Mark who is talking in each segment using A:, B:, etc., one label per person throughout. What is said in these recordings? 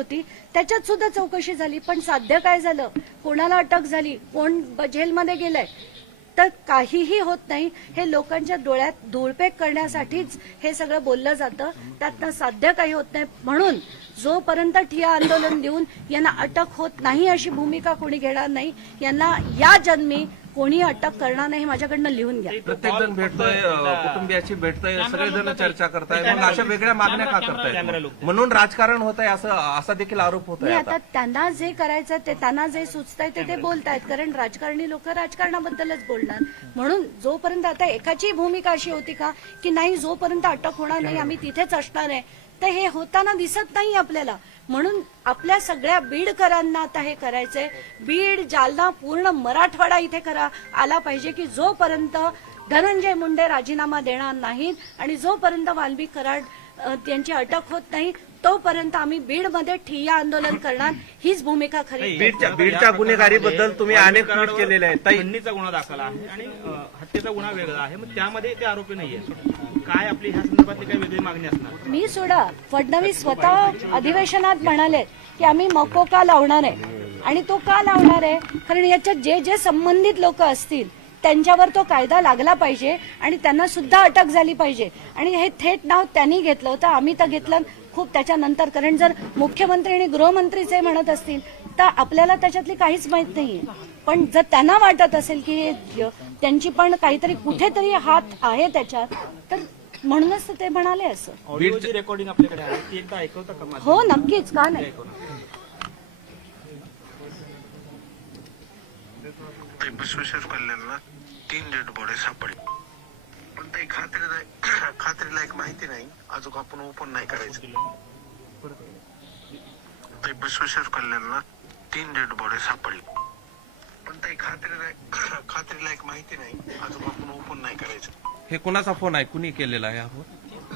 A: होती त्याच्यात सुद्धा चौकशी झाली पण साध्य काय झालं कोणाला अटक झाली कोण जेलमध्ये गेलंय तर काहीही होत नाही हे लोकांच्या डोळ्यात धूळपेक करण्यासाठीच हे सगळं बोललं जातं त्यातनं साध्य काही होत नाही म्हणून जोपर्यंत ठिया आंदोलन देऊन यांना अटक होत नाही अशी भूमिका कोणी घेणार नाही यांना या जन्मी कोणी अटक करणार नाही माझ्याकडनं लिहून घ्या
B: प्रत्येक जण भेटतोय कुटुंबियाची भेटतोय सगळेजण चर्चा करताय मग अशा वेगळ्या मागण्या का म्हणून राजकारण होत आहे असं असा देखील आरोप होत आहे आता
A: त्यांना जे करायचं ते त्यांना जे सुचतंय ते ते बोलतायत कारण राजकारणी लोक राजकारणाबद्दलच बोलणार म्हणून जोपर्यंत आता एकाची भूमिका अशी होती का की नाही जोपर्यंत अटक होणार नाही आम्ही तिथेच असणार आहे तर हे होताना दिसत नाही आपल्याला म्हणून आपल्या सगळ्या बीडकरांना आता हे करायचंय बीड जालना पूर्ण मराठवाडा इथे करा आला पाहिजे की जोपर्यंत धनंजय मुंडे राजीनामा देणार नाहीत आणि जोपर्यंत वाल्मिक कराड त्यांची अटक होत नाही तोपर्यंत आम्ही मध्ये ठिय्या आंदोलन करणार हीच भूमिका खरी
B: बीडच्या बीडच्या बद्दल तुम्ही अनेक ट्विट केलेले आहेत
C: त्यांनीचा गुन्हा दाखल आहे आणि हत्येचा गुन्हा वेगळा आहे मग त्यामध्ये ते आरोपी नाहीये काय आपली ह्या संदर्भातली काही वेगळी मागणी असणार
A: मी सोडा फडणवीस स्वतः अधिवेशनात म्हणाले की आम्ही मको का लावणार आहे आणि तो का लावणार आहे कारण याच्यात जे जे संबंधित लोक असतील त्यांच्यावर तो कायदा लागला पाहिजे आणि त्यांना सुद्धा अटक झाली पाहिजे आणि हे थेट नाव त्यांनी घेतलं होतं आम्ही तर घेतलं खूप त्याच्यानंतर कारण जर मुख्यमंत्री आणि गृहमंत्री जे म्हणत असतील तर आपल्याला त्याच्यातली काहीच माहीत नाही पण जर त्यांना वाटत असेल की त्यांची पण काहीतरी कुठेतरी हात आहे त्याच्यात तर म्हणूनच ते म्हणाले असं
B: रेकॉर्डिंग आपल्याकडे
A: हो नक्कीच का नाही
D: विश्वेश्वर कल्याणला तीन डेड बॉडी सापडली पण ते खात्री नाही खात्रीला एक माहिती नाही अजून आपण ओपन नाही करायचं ते विश्वेश्वर कल्याणला तीन डेड बॉडी सापडली पण ते खात्री नाही खात्रीला एक माहिती नाही अजून आपण ओपन नाही करायचं
B: हे कोणाचा फोन आहे कुणी केलेला आहे आपण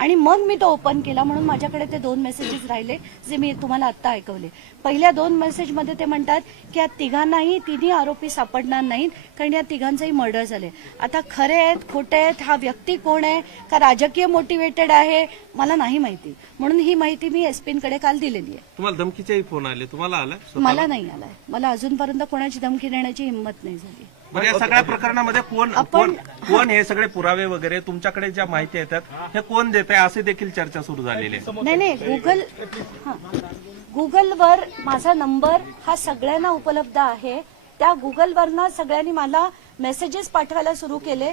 A: आणि मग मी तो ओपन केला म्हणून माझ्याकडे ते दोन मेसेजेस राहिले जे मी तुम्हाला आता ऐकवले पहिल्या दोन मेसेज मध्ये ते म्हणतात की या तिघांनाही तिन्ही आरोपी सापडणार नाहीत कारण या तिघांचंही मर्डर झाले आता खरे आहेत खोटे आहेत हा व्यक्ती कोण आहे का राजकीय मोटिवेटेड आहे मला नाही माहिती म्हणून ही माहिती मी एसपींकडे काल दिलेली आहे
B: तुम्हाला धमकीचेही फोन आले तुम्हाला आला
A: मला नाही आलाय मला अजूनपर्यंत कोणाची धमकी देण्याची हिंमत नाही झाली
B: या सगळ्या प्रकरणामध्ये कोण कोण हे सगळे पुरावे वगैरे तुमच्याकडे ज्या माहिती येतात हे कोण देत आहे असे देखील चर्चा सुरू झालेली
A: आहे नाही नाही गुगल गुगलवर माझा नंबर हा सगळ्यांना उपलब्ध आहे त्या गुगलवरनं सगळ्यांनी मला मेसेजेस पाठवायला सुरू केले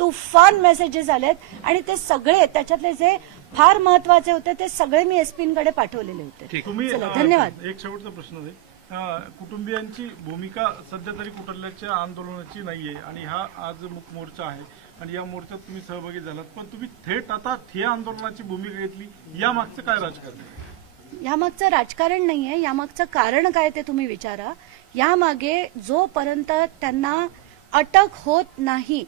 A: तुफान मेसेजेस आलेत आणि ते सगळे त्याच्यातले जे फार महत्वाचे होते ते सगळे मी एसपींकडे पाठवलेले होते
B: तुम्ही धन्यवाद एक शेवटचा प्रश्न आहे कुटुंबियांची भूमिका सध्या तरी कुटल्याच्या आंदोलनाची नाहीये आणि हा आज मोर्चा आहे आणि या मोर्चात तुम्ही सहभागी झालात पण तुम्ही थेट आता थे आंदोलनाची भूमिका घेतली या मागचं काय राजकारण
A: यामागचं राजकारण नाहीये यामागचं कारण काय ते तुम्ही विचारा यामागे जोपर्यंत त्यांना अटक होत नाही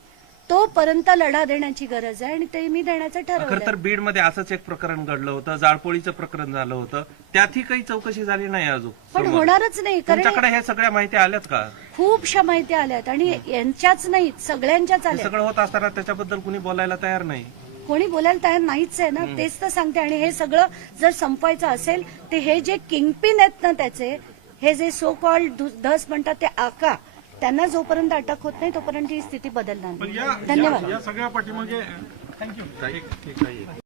A: तोपर्यंत लढा देण्याची गरज आहे आणि ते मी देण्याचं खर
B: तर बीड मध्ये असंच एक प्रकरण घडलं होतं जाळपोळीचं प्रकरण झालं होतं त्यातही काही चौकशी झाली नाही अजून
A: पण होणारच नाही
B: कारण ह्या सगळ्या माहिती आल्यात का
A: खूपशा माहिती आल्यात आणि यांच्याच नाही सगळ्यांच्याच आल्या
B: सगळं होत असताना त्याच्याबद्दल कुणी बोलायला तयार नाही
A: कोणी बोलायला तयार नाहीच आहे ना तेच तर सांगते आणि हे सगळं जर संपवायचं असेल ते हे जे किंगपिन आहेत ना त्याचे हे जे सो कॉल्ड धस म्हणतात ते आका त्यांना जोपर्यंत अटक होत नाही तोपर्यंत ही स्थिती बदलणार
B: धन्यवाद या सगळ्या पाठीमागे म्हणजे- थँक्यू